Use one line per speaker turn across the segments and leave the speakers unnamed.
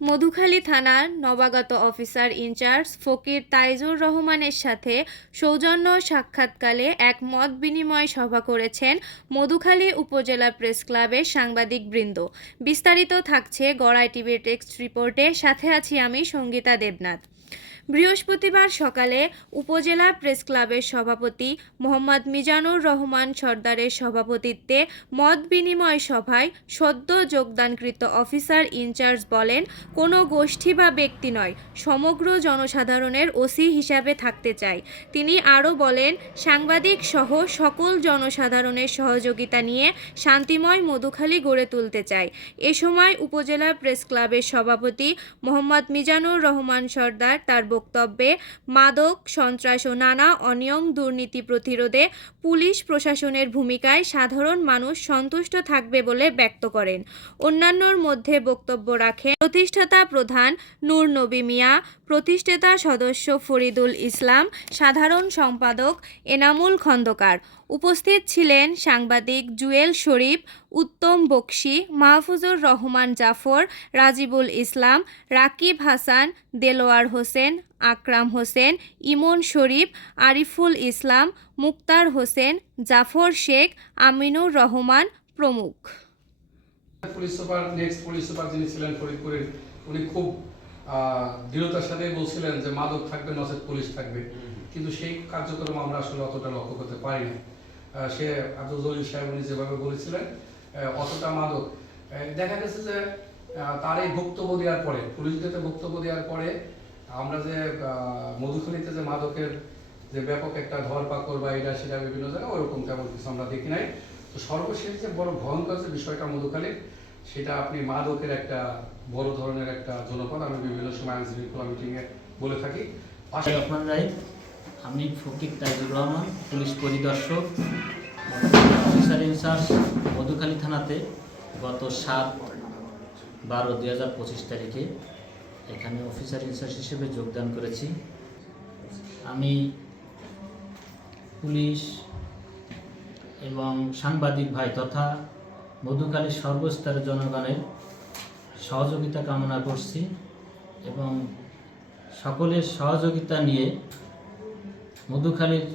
মধুখালী থানার নবাগত officer in charge ফকির তাইজুর রহমানের সাথে সৌজন্য সাক্ষাৎকালে এক মত বিনিময় সভা করেছেন মধুখালী উপজেলা প্রেস ক্লাবের সাংবাদিক বৃন্দ। বিস্তারিত থাকছে গড়াই টিভির টেক্সট রিপোর্টে। সাথে আছি আমি সঙ্গীতা দেবনাথ। বৃহস্পতিবার সকালে উপজেলা প্রেস ক্লাবের সভাপতি মোহাম্মদ মিজানুর রহমান সর্দারের সভাপতিত্বে মত বিনিময় সভায় সদ্য যোগদানকৃত অফিসার ইনচার্জ বলেন, কোনো গোষ্ঠী বা ব্যক্তি নয়, সমগ্র জনসাধারণের ওসি হিসাবে থাকতে চাই। তিনি আরও বলেন, সাংবাদিক সহ সকল জনসাধারণের সহযোগিতা নিয়ে শান্তিময় মধুখালী গড়ে তুলতে চাই। এ সময় উপজেলা প্রেস ক্লাবের সভাপতি মোহাম্মদ মিজানুর রহমান সর্দার তার বক্তব্যে মাদক, সন্ত্রাস ও নানা অনিয়ম দুর্নীতি প্রতিরোধে পুলিশ প্রশাসনের ভূমিকায় সাধারণ মানুষ সন্তুষ্ট থাকবে বলে ব্যক্ত করেন। অন্যান্যর মধ্যে বক্তব্য রাখেন প্রতিষ্ঠাতা প্রধান নূর নবী মিয়া, প্রতিষ্ঠাতা সদস্য ফরিদুল ইসলাম, সাধারণ সম্পাদক এনামুল খন্দকার উপস্থিত ছিলেন সাংবাদিক জুয়েল শরীফ উত্তম বক্সি মাহফুজুর রহমান জাফর রাজিবুল ইসলাম রাকিব হাসান দেলোয়ার হোসেন আকরাম হোসেন ইমন শরীফ আরিফুল ইসলাম মুক্তার হোসেন জাফর শেখ আমিনুর রহমান প্রমুখ।
Police super next police super যিনি ছিলেন ফরিদপুরের উনি খুব দৃঢ়তার সাথে বলছিলেন যে মাদক থাকবে নচেত পুলিশ থাকবে। কিন্তু সেই কার্যক্রম আমরা আসলে অতটা লক্ষ্য করতে পারিনি আহ, সে আব্দুল জলিল সাহেব উনি যেভাবে বলেছিলেন অতটা মাদক। দেখা গেছে যে তার এই বক্তব্য দেওয়ার পরে, পুলিশ পুলিশদেরকে বক্তব্য দেওয়ার পরে, আমরা যে মধুখালীতে যে মাদকের যে ব্যাপক একটা ধরপাকড় বা এটা সেটা বিভিন্ন জায়গায় ওরকম তেমন কিছু আমরা দেখি নাই। তো সর্বশেষ যে বড় ভয়ঙ্কর যে বিষয়টা মধুখালীর সেটা আপনি মাদকের একটা বড় ধরনের একটা জনপদ, আমি বিভিন্ন সময় আইন শৃঙ্খলা মিটিংয়ে বলে থাকি।
রহমান রায় আমি ফকির তাইজুর রহমান, পুলিশ পরিদর্শক অফিসার ইনচার্জ, মধুখালী থানাতে গত সাত বারো দুই হাজার পঁচিশ তারিখে এখানে অফিসার ইনচার্জ হিসেবে যোগদান করেছি। আমি পুলিশ এবং সাংবাদিক ভাই তথা মধুখালীর সর্বস্তরের জনগণের সহযোগিতা কামনা করছি এবং সকলের সহযোগিতা নিয়ে মধুখালীর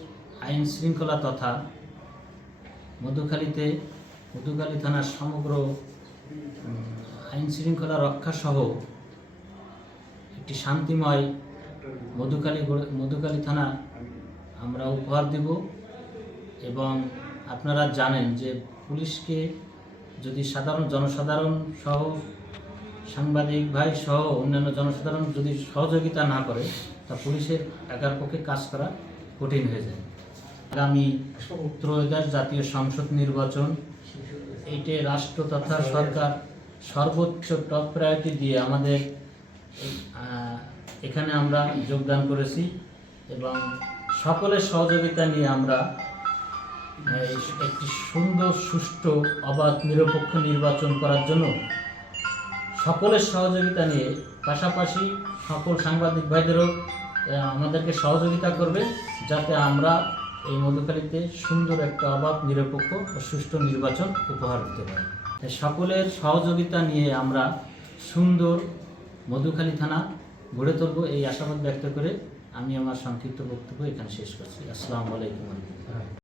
আইন শৃঙ্খলা তথা মধুখালীতে মধুখালী থানার সমগ্র আইন শৃঙ্খলা রক্ষা সহ একটি শান্তিময় মধুখালী মধুখালী থানা আমরা উপহার দেব এবং আপনারা জানেন যে পুলিশকে যদি সাধারণ জনসাধারণ সহ, সাংবাদিক ভাই সহ অন্যান্য জনসাধারণ যদি সহযোগিতা না করে, তা পুলিশের একার পক্ষে কাজ করা কঠিন হয়ে যায়। আগামী ত্রয়োদশ জাতীয় সংসদ নির্বাচন এইটে রাষ্ট্র তথা সরকার সর্বোচ্চ টপ প্রায়োরিটি দিয়ে আমাদের এখানে আমরা যোগদান করেছি এবং সকলের সহযোগিতা নিয়ে আমরা একটি সুন্দর, সুষ্ঠু, অবাধ, নিরপেক্ষ নির্বাচন করার জন্য সকলের সহযোগিতা নিয়ে, পাশাপাশি সকল সাংবাদিক ভাইদেরও আমাদেরকে সহযোগিতা করবে যাতে আমরা এই মধ্যকালীতে সুন্দর একটা অবাধ, নিরপেক্ষ ও সুষ্ঠু নির্বাচন উপহার দিতে পারি। তাই সকলের সহযোগিতা নিয়ে আমরা সুন্দর মধুখালী থানা গড়ে তুলব এই আশাবাদ ব্যক্ত করে আমি আমার সংক্ষিপ্ত বক্তব্য এখানে শেষ করছি। আসসালামু আলাইকুম।